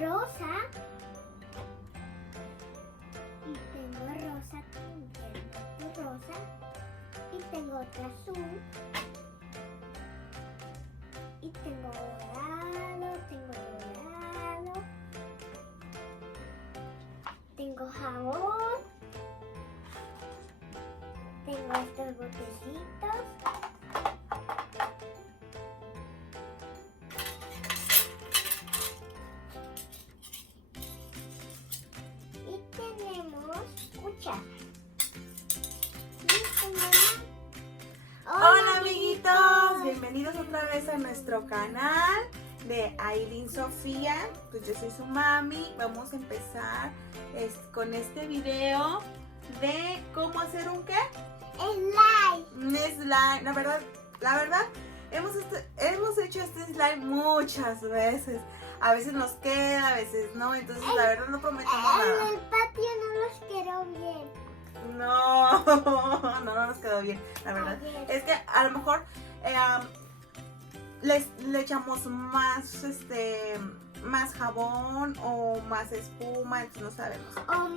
rosa. Y tengo rosa también. Rosa. Y tengo otra azul. Y tengo dorado. Tengo jabón. Tengo estos botecitos. Y tenemos cuchara. Hola amiguitos, bienvenidos otra vez a nuestro canal de Ailín Sofía. Pues yo soy su mami. Vamos a empezar con este video de cómo hacer un ¿qué? Slime. Un slime. La verdad, hemos hecho este slime muchas veces. A veces nos queda, a veces no. Entonces la verdad no prometemos nada. En el patio no los quedó bien. No nos quedó bien, la verdad. Es que a lo mejor le echamos más más jabón o más espuma, entonces no sabemos. O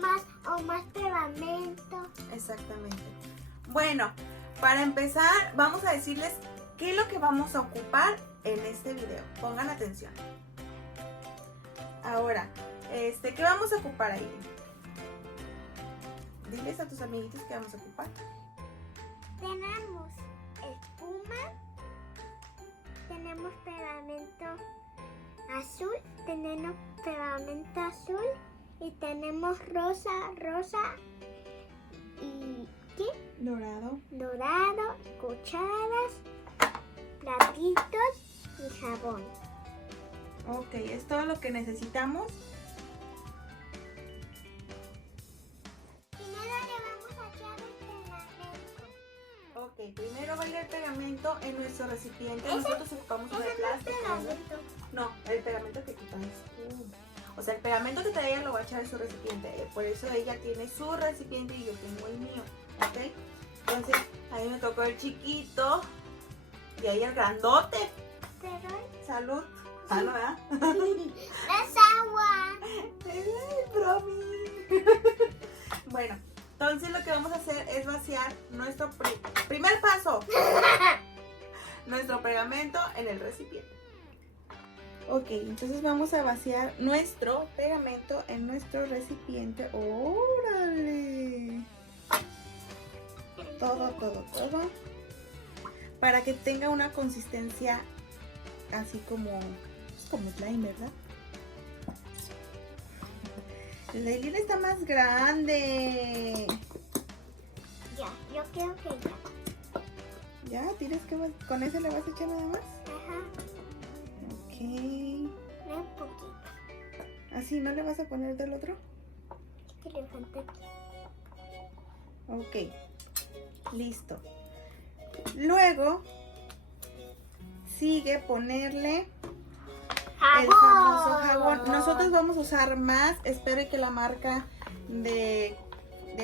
más pegamento. Exactamente. Bueno, para empezar vamos a decirles qué es lo que vamos a ocupar en este video. Pongan atención. Ahora, ¿qué vamos a ocupar ahí? Diles a tus amiguitos que vamos a ocupar. Tenemos espuma, tenemos pegamento azul y tenemos rosa y ¿qué? Dorado, cucharas, platitos y jabón. Ok, es todo lo que necesitamos. Primero va a ir el pegamento en nuestro recipiente. Nosotros ocupamos un de plástico. No, el pegamento que ocupas tú. O sea, el pegamento que trae ella lo va a echar en su recipiente. Por eso ella tiene su recipiente y yo tengo el mío. ¿Ok? Entonces, a mí me tocó el chiquito y ahí el grandote. Salud. Salud, ¿verdad? Es agua. Bromi. Bueno. Entonces lo que vamos a hacer es vaciar nuestro primer paso, nuestro pegamento en el recipiente. Ok, entonces vamos a vaciar nuestro pegamento en nuestro recipiente. ¡Órale! Todo. Para que tenga una consistencia así como slime, ¿verdad? El de Ailín está más grande. Ya, yo creo que ya. ¿Ya? ¿Tienes que con ese le vas a echar nada más? Ajá. Ok. Un poquito. ¿Así no le vas a poner del otro? Es que le falta aquí. Ok. Listo. Luego sigue ponerle el famoso jabón. Nosotros vamos a usar más. Espero que la marca de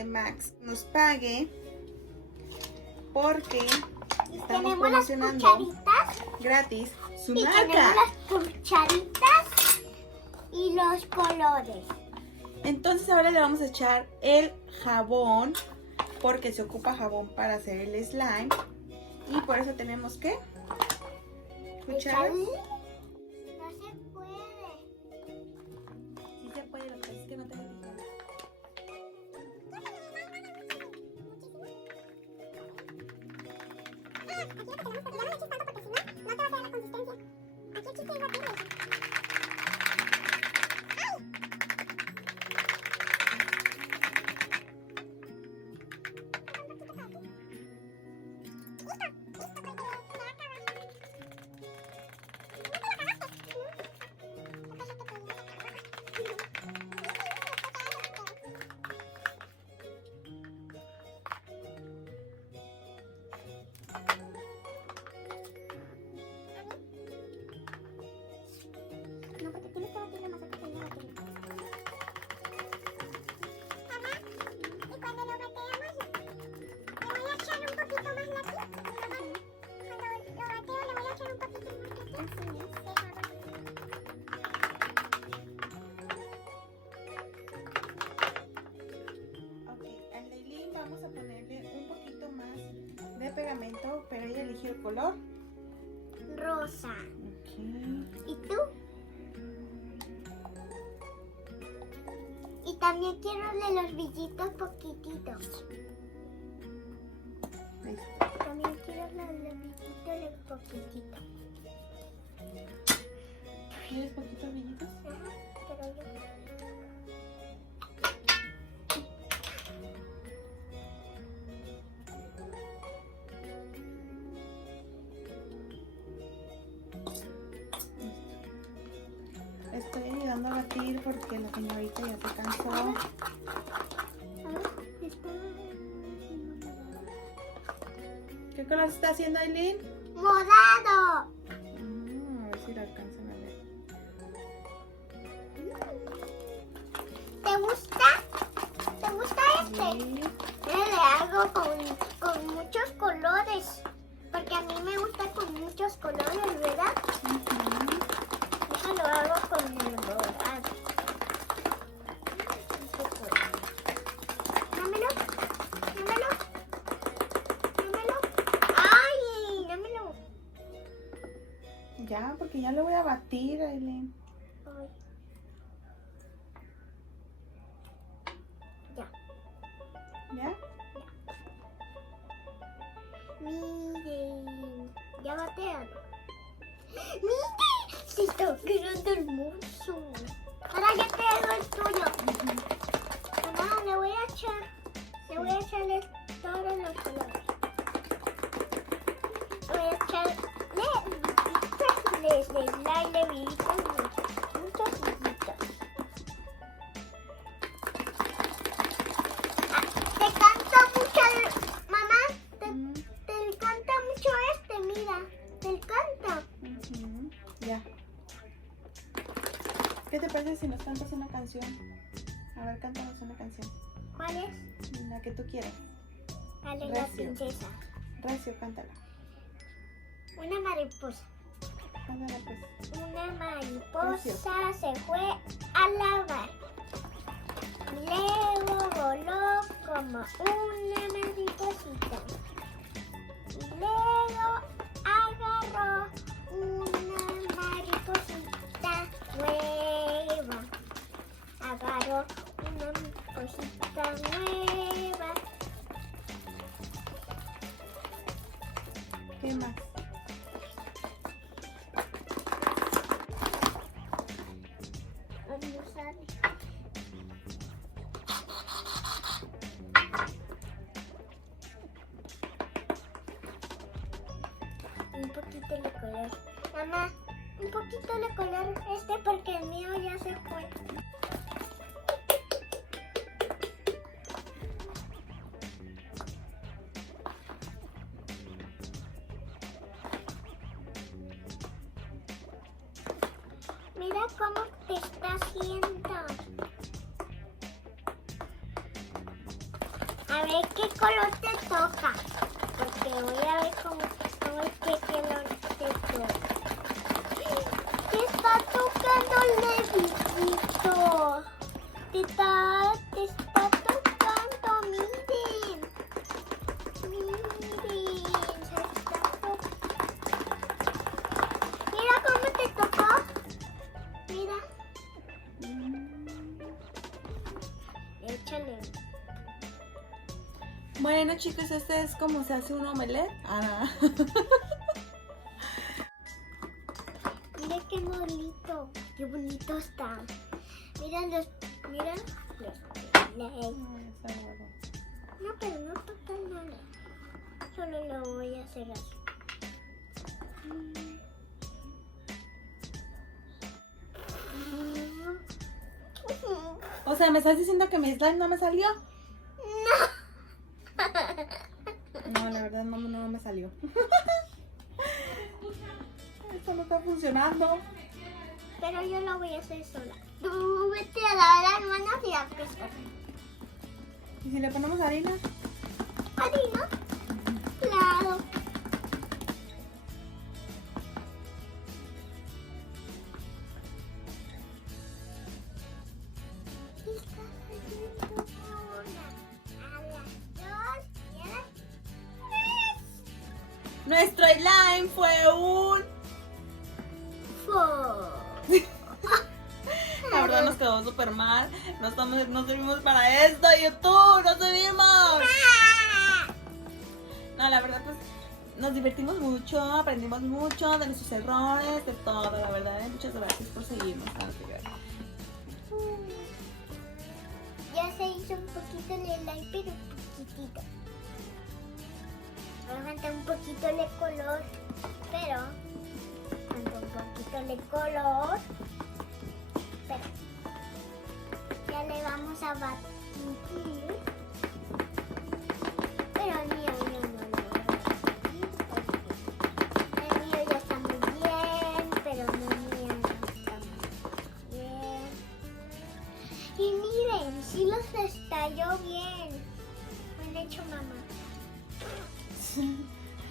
Max nos pague, porque estamos promocionando gratis su marca. Tenemos las cucharitas y los colores. Entonces ahora le vamos a echar el jabón, porque se ocupa jabón para hacer el slime. Y por eso tenemos que cucharas. No se puede. Sí se puede, lo que pasa es que no tengo tijera. No, porque tienes que batirlo más hasta que no batirlo. Y cuando lo bateamos, le voy a echar un poquito más la aquí. Cuando lo bateo, le voy a echar un poquito más la aquí. pegamento, pero ella eligió el color. Rosa. Ok. ¿Y tú? Y también quiero de los brillitos poquititos. Listo. También quiero los brillitos de poquititos. ¿Quieres poquitos brillitos? Ajá, pero yo. Estoy ayudando a batir porque la señorita ya se cansó. A ver, está ¿Qué color está haciendo Aileen? morado. A ver si la alcanzan a ver. ¿Te gusta? ¿Te gusta este? Sí. Yo le hago con muchos colores. Porque a mí me gusta con muchos colores, ¿verdad? Yo lo hago con el dorado. Dámelo. Dámelo. Dámelo. ¡Ay! Dámelo. Ya, porque ya lo voy a batir, Aileen. Ay. Ya. ¿Ya? Miren. Ya batean. ¡Miren! Se está quedando hermoso. Ahora ya te hago el tuyo. Mamá, le voy a echarle todos los colores. Voy a echarle brillitos, muchos brillitos. Te canta mucho, mamá, te canta mucho mira, te encanta. Ya. ¿Qué te parece si nos cantas una canción? A ver, cántanos una canción. ¿Cuál es? La que tú quieras. La de la Recio. princesa. Recio, cántala. Una mariposa. Cántala pues. Una mariposa se fue a lavar. Y luego voló como una mariposita. Y luego agarró una mariposita nueva. Agarró una mariposita nueva. ¿Qué más? Vamos a ver. Un poquito de color. Mamá, un poquito de color porque el mío ya se fue. Mira cómo te está haciendo. A ver qué color te toca. Porque voy a ver qué color te toca. Te está tocando el dedito. Te está tocando, miren. Miren, se está tocando. Mira cómo te tocó. Mira. Échale. Bueno, chicos, este es como se hace un omelette. Ah. Mira qué bonito. Qué bonito está. Mira los legs. No, pero no toca nada. Solo lo voy a hacer así. O sea, ¿me estás diciendo que mi slime no me salió? No, la verdad no me salió. Esto no está funcionando. Pero yo lo voy a hacer sola. Tú vete a lavar las manos y a pescar. ¿Y si le ponemos harina? ¿Harina? Claro. A las 2 y a las 3. Nuestro slime fue un... La verdad nos quedó súper mal. No servimos para esto, YouTube, no servimos. No, la verdad pues nos divertimos mucho, aprendimos mucho de nuestros errores, de todo, la verdad. Muchas gracias por seguirnos. Ya se hizo un poquito el slime, pero poquitito. Me falta un poquito de color, pero falta un poquito de color. Pero ya le vamos a batir. Pero el mío yo no lo voy a batir. El mío ya está muy bien, pero el mío no está muy bien. Y miren, sí los estalló bien. Buen hecho, mamá. Le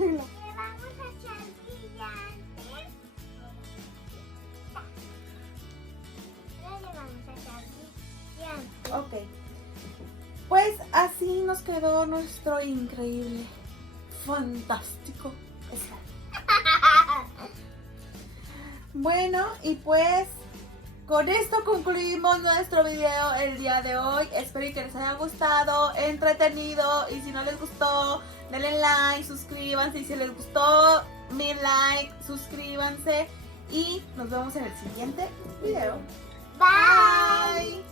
vamos a echar brillantes. Ahora le vamos a echar brillantes. Ok. Pues así nos quedó nuestro increíble, fantástico slime. Bueno, y pues con esto concluimos nuestro video el día de hoy. Espero que les haya gustado, entretenido. Y si no les gustó, denle like, suscríbanse. Y si les gustó, mi like, suscríbanse. Y nos vemos en el siguiente video. Bye.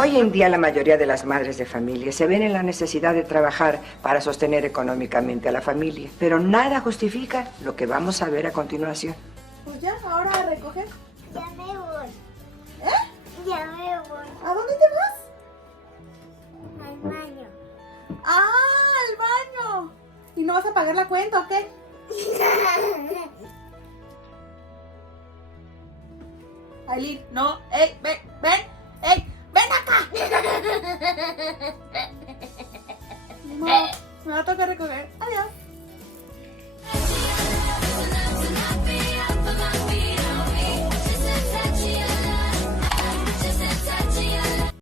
Hoy en día la mayoría de las madres de familia se ven en la necesidad de trabajar para sostener económicamente a la familia, pero nada justifica lo que vamos a ver a continuación. Pues ya, ahora a recoger. Ya me voy. ¿Eh? Ya me voy ¿A dónde te vas? al baño. ¡Ah, al baño! ¿Y no vas a pagar la cuenta o qué? Aileen, no. ¡Ey, ven! ¡Ey, ven acá!